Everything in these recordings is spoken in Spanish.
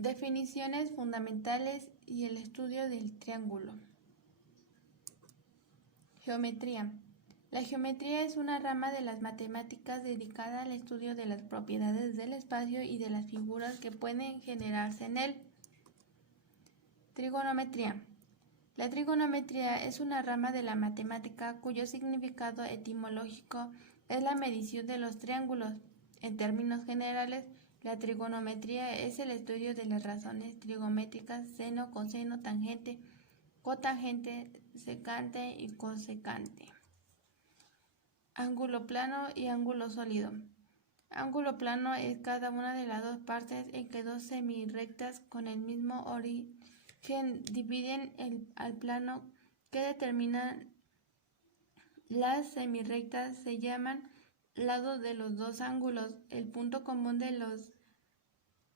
Definiciones fundamentales y el estudio del triángulo. Geometría. La geometría es una rama de las matemáticas dedicada al estudio de las propiedades del espacio y de las figuras que pueden generarse en él. Trigonometría. La trigonometría es una rama de la matemática cuyo significado etimológico es la medición de los triángulos. En términos generales, la trigonometría es el estudio de las razones trigonométricas seno, coseno, tangente, cotangente, secante y cosecante. Ángulo plano y ángulo sólido. Ángulo plano es cada una de las dos partes en que dos semirrectas con el mismo origen dividen al plano que determinan las semirrectas. Se llaman lados de los dos ángulos. El punto común de los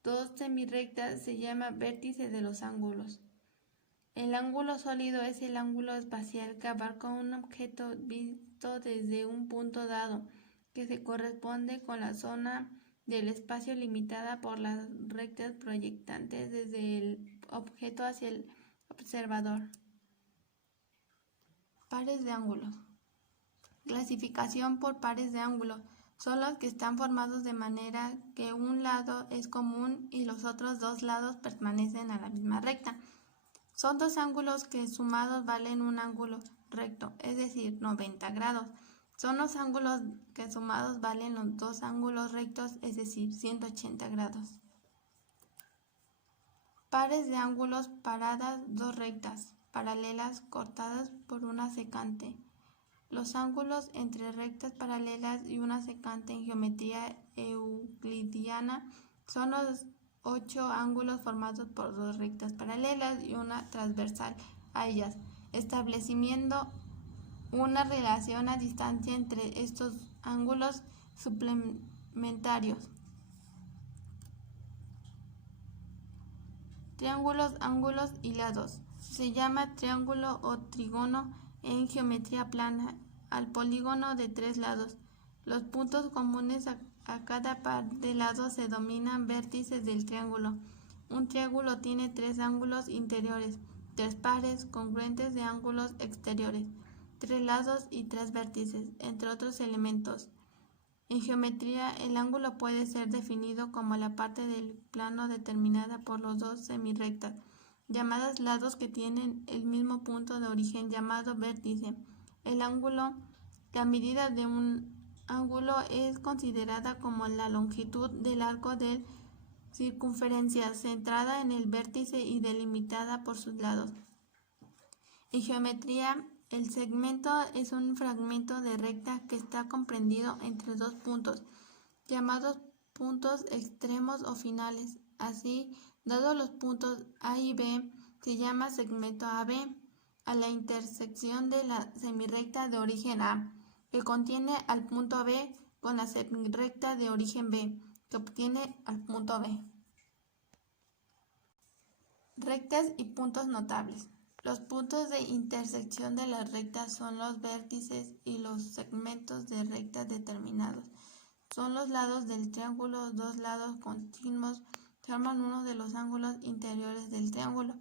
dos semirrectas se llama vértice de los ángulos. El ángulo sólido es el ángulo espacial que abarca un objeto visto desde un punto dado, que se corresponde con la zona del espacio limitada por las rectas proyectantes desde el objeto hacia el observador. Pares de ángulos. Clasificación por pares de ángulos. Son los que están formados de manera que un lado es común y los otros dos lados permanecen a la misma recta. Son dos ángulos que sumados valen un ángulo recto, es decir, 90 grados. Son los ángulos que sumados valen los dos ángulos rectos, es decir, 180 grados. Pares de ángulos paradas, dos rectas, paralelas cortadas por una secante. Los ángulos entre rectas paralelas y una secante en geometría euclidiana son los 8 ángulos formados por dos rectas paralelas y una transversal a ellas, estableciendo una relación a distancia entre estos ángulos suplementarios. Triángulos, ángulos y lados. Se llama triángulo o trígono en geometría plana al polígono de tres lados. Los puntos comunes a cada par de lados se denominan vértices del triángulo. Un triángulo tiene tres ángulos interiores, tres pares congruentes de ángulos exteriores, tres lados y tres vértices, entre otros elementos. En geometría, el ángulo puede ser definido como la parte del plano determinada por los dos semirrectas, llamadas lados, que tienen el mismo punto de origen llamado vértice. La medida de un ángulo es considerada como la longitud del arco de circunferencia centrada en el vértice y delimitada por sus lados. En geometría, el segmento es un fragmento de recta que está comprendido entre dos puntos, llamados puntos extremos o finales. Así, dados los puntos A y B, se llama segmento AB a la intersección de la semirrecta de origen A, que contiene al punto B, con la semirrecta de origen B, que obtiene al punto B. Rectas y puntos notables. Los puntos de intersección de las rectas son los vértices y los segmentos de rectas determinados. Son los lados del triángulo. Dos lados continuos forman uno de los ángulos interiores del triángulo.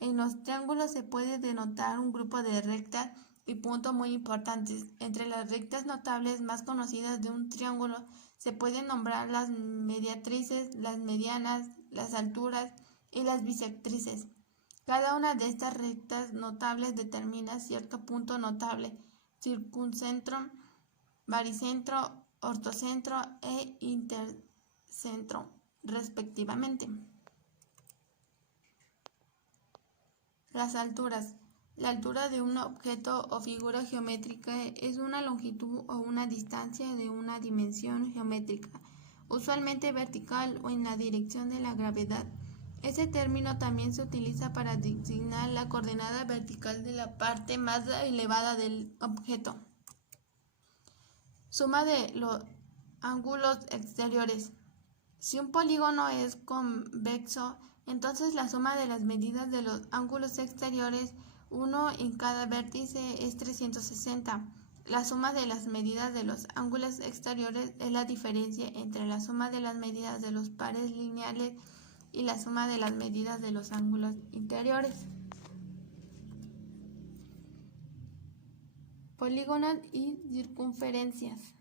En los triángulos se puede denotar un grupo de rectas y puntos muy importantes. Entre las rectas notables más conocidas de un triángulo se pueden nombrar las mediatrices, las medianas, las alturas y las bisectrices. Cada una de estas rectas notables determina cierto punto notable: circuncentro, baricentro, ortocentro e intercentro, respectivamente. Las alturas. La altura de un objeto o figura geométrica es una longitud o una distancia de una dimensión geométrica, usualmente vertical o en la dirección de la gravedad. Ese término también se utiliza para designar la coordenada vertical de la parte más elevada del objeto. Suma de los ángulos exteriores. Si un polígono es convexo, entonces la suma de las medidas de los ángulos exteriores, uno en cada vértice, es 360. La suma de las medidas de los ángulos exteriores es la diferencia entre la suma de las medidas de los pares lineales y la suma de las medidas de los ángulos interiores. Polígonos y circunferencias.